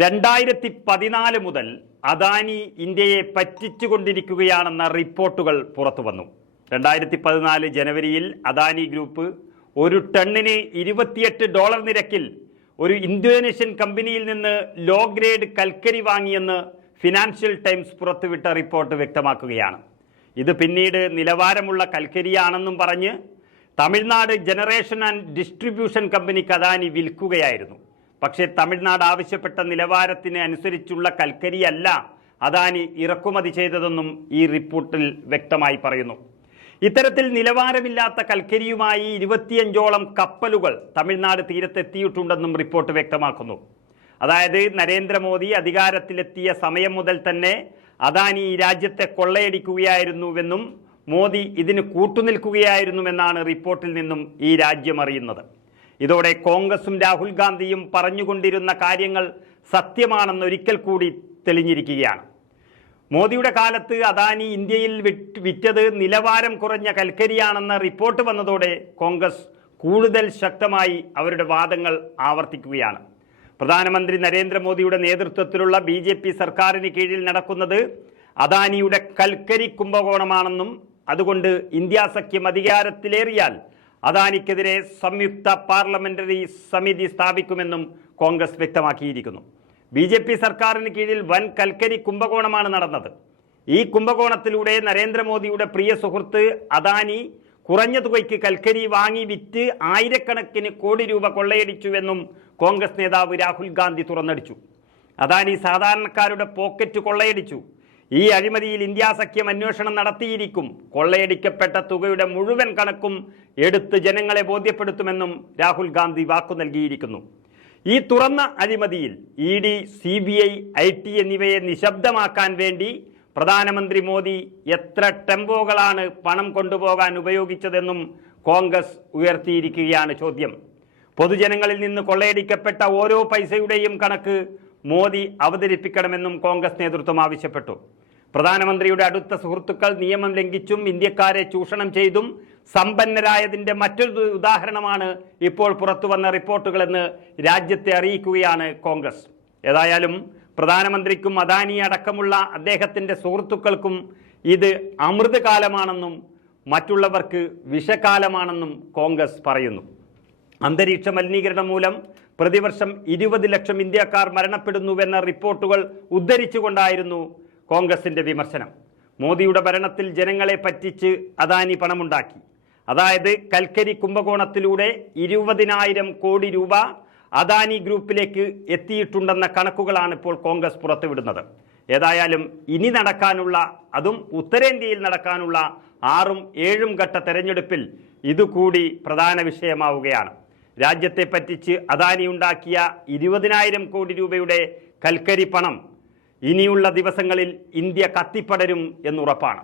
രണ്ടായിരത്തി പതിനാല് മുതൽ അദാനി ഇന്ത്യയെ പറ്റിച്ചുകൊണ്ടിരിക്കുകയാണെന്ന റിപ്പോർട്ടുകൾ പുറത്തു വന്നു. രണ്ടായിരത്തി പതിനാല് ജനുവരിയിൽ അദാനി ഗ്രൂപ്പ് ഒരു ടണ്ണിന് ഇരുപത്തിയെട്ട് ഡോളർ നിരക്കിൽ ഒരു ഇന്തോനേഷ്യൻ കമ്പനിയിൽ നിന്ന് ലോ ഗ്രേഡ് കൽക്കരി വാങ്ങിയെന്ന് ഫിനാൻഷ്യൽ ടൈംസ് പുറത്തുവിട്ട റിപ്പോർട്ട് വ്യക്തമാക്കുകയാണ്. ഇത് പിന്നീട് നിലവാരമുള്ള കൽക്കരിയാണെന്നും പറഞ്ഞ് തമിഴ്നാട് ജനറേഷൻ ആൻഡ് ഡിസ്ട്രിബ്യൂഷൻ കമ്പനിക്ക് അദാനി വിൽക്കുകയായിരുന്നു. പക്ഷേ തമിഴ്നാട് ആവശ്യപ്പെട്ട നിലവാരത്തിന് അനുസരിച്ചുള്ള കൽക്കരിയല്ല അദാനി ഇറക്കുമതി ചെയ്തതെന്നും ഈ റിപ്പോർട്ടിൽ വ്യക്തമായി പറയുന്നു. ഇത്തരത്തിൽ നിലവാരമില്ലാത്ത കൽക്കരിയുമായി ഇരുപത്തിയഞ്ചോളം കപ്പലുകൾ തമിഴ്നാട് തീരത്തെത്തിയിട്ടുണ്ടെന്നും റിപ്പോർട്ട് വ്യക്തമാക്കുന്നു. അതായത് നരേന്ദ്രമോദി അധികാരത്തിലെത്തിയ സമയം മുതൽ തന്നെ അദാനി ഈ രാജ്യത്തെ കൊള്ളയടിക്കുകയായിരുന്നുവെന്നും മോദി ഇതിന് കൂട്ടുനിൽക്കുകയായിരുന്നുവെന്നാണ് റിപ്പോർട്ടിൽ നിന്നും ഈ രാജ്യം അറിയുന്നത്. ഇതോടെ കോൺഗ്രസും രാഹുൽ ഗാന്ധിയും പറഞ്ഞുകൊണ്ടിരുന്ന കാര്യങ്ങൾ സത്യമാണെന്ന് ഒരിക്കൽ കൂടി തെളിഞ്ഞിരിക്കുകയാണ്. മോദിയുടെ കാലത്ത് അദാനി ഇന്ത്യയിൽ വിറ്റ് വിറ്റത് നിലവാരം കുറഞ്ഞ കൽക്കരിയാണെന്ന റിപ്പോർട്ട് വന്നതോടെ കോൺഗ്രസ് കൂടുതൽ ശക്തമായി അവരുടെ വാദങ്ങൾ ആവർത്തിക്കുകയാണ്. പ്രധാനമന്ത്രി നരേന്ദ്രമോദിയുടെ നേതൃത്വത്തിലുള്ള ബി ജെ പി സർക്കാരിന് കീഴിൽ നടക്കുന്നത് അദാനിയുടെ കൽക്കരി കുംഭകോണമാണെന്നും അതുകൊണ്ട് ഇന്ത്യ സഖ്യം അധികാരത്തിലേറിയാൽ അദാനിക്കെതിരെ സംയുക്ത പാർലമെന്ററി സമിതി സ്ഥാപിക്കുമെന്നും കോൺഗ്രസ് വ്യക്തമാക്കിയിരിക്കുന്നു. ബി ജെ പി സർക്കാരിന് കീഴിൽ വൻ കൽക്കരി കുംഭകോണമാണ് നടന്നത്. ഈ കുംഭകോണത്തിലൂടെ നരേന്ദ്രമോദിയുടെ പ്രിയ സുഹൃത്ത് അദാനി കുറഞ്ഞ തുകയ്ക്ക് കൽക്കരി വാങ്ങി വിറ്റ് ആയിരക്കണക്കിന് കോടി രൂപ കൊള്ളയടിച്ചുവെന്നും കോൺഗ്രസ് നേതാവ് രാഹുൽ ഗാന്ധി തുറന്നടിച്ചു. അദാനി സാധാരണക്കാരുടെ പോക്കറ്റ് കൊള്ളയടിച്ചു. ഈ അഴിമതിയിൽ ഇന്ത്യ സഖ്യം അന്വേഷണം നടത്തിയിരിക്കും. കൊള്ളയടിക്കപ്പെട്ട തുകയുടെ മുഴുവൻ കണക്കും എടുത്ത് ജനങ്ങളെ ബോധ്യപ്പെടുത്തുമെന്നും രാഹുൽ ഗാന്ധി വാക്കു നൽകിയിരിക്കുന്നു. ഈ തുറന്ന അഴിമതിയിൽ E D C B I I T എന്നിവയെ നിശബ്ദമാക്കാൻ വേണ്ടി പ്രധാനമന്ത്രി മോദി എത്ര ടെമ്പോകളാണ് പണം കൊണ്ടുപോകാൻ ഉപയോഗിച്ചതെന്നും കോൺഗ്രസ് ഉയർത്തിയിരിക്കുകയാണ് ചോദ്യം. പൊതുജനങ്ങളിൽ നിന്ന് കൊള്ളയടിക്കപ്പെട്ട ഓരോ പൈസയുടെയും കണക്ക് മോദി അവതരിപ്പിക്കണമെന്നും കോൺഗ്രസ് നേതൃത്വം ആവശ്യപ്പെട്ടു. പ്രധാനമന്ത്രിയുടെ അടുത്ത സുഹൃത്തുക്കൾ നിയമം ലംഘിച്ചും ഇന്ത്യക്കാരെ ചൂഷണം ചെയ്തും സമ്പന്നരായതിന്റെ മറ്റൊരു ഉദാഹരണമാണ് ഇപ്പോൾ പുറത്തു വന്ന റിപ്പോർട്ടുകളെന്ന് രാജ്യത്തെ അറിയിക്കുകയാണ് കോൺഗ്രസ്. ഏതായാലും പ്രധാനമന്ത്രിക്കും അദാനി അടക്കമുള്ള അദ്ദേഹത്തിന്റെ സുഹൃത്തുക്കൾക്കും ഇത് അമൃതകാലമാണെന്നും മറ്റുള്ളവർക്ക് വിഷകാലമാണെന്നും കോൺഗ്രസ് പറയുന്നു. അന്തരീക്ഷ മലിനീകരണം മൂലം പ്രതിവർഷം ഇരുപത് ലക്ഷം ഇന്ത്യക്കാർ മരണപ്പെടുന്നുവെന്ന റിപ്പോർട്ടുകൾ ഉദ്ധരിച്ചുകൊണ്ടായിരുന്നു കോൺഗ്രസിന്റെ വിമർശനം. മോദിയുടെ ഭരണത്തിൽ ജനങ്ങളെ പറ്റിച്ച് അദാനി പണമുണ്ടാക്കി. അതായത് കൽക്കരി കുംഭകോണത്തിലൂടെ ഇരുപതിനായിരം കോടി രൂപ അദാനി ഗ്രൂപ്പിലേക്ക് എത്തിയിട്ടുണ്ടെന്ന കണക്കുകളാണ് ഇപ്പോൾ കോൺഗ്രസ് പുറത്തുവിടുന്നത്. ഏതായാലും ഇനി നടക്കാനുള്ള അതും ഉത്തരേന്ത്യയിൽ നടക്കാനുള്ള ആറും ഏഴും ഘട്ട തെരഞ്ഞെടുപ്പിൽ ഇതുകൂടി പ്രധാന വിഷയമാവുകയാണ്. രാജ്യത്തെ പറ്റിച്ച് അദാനി ഉണ്ടാക്കിയ ഇരുപതിനായിരം കോടി രൂപയുടെ കൽക്കരി പണം ഇനിയുള്ള ദിവസങ്ങളിൽ ഇന്ത്യ കത്തിപ്പടരും എന്നുറപ്പാണ്.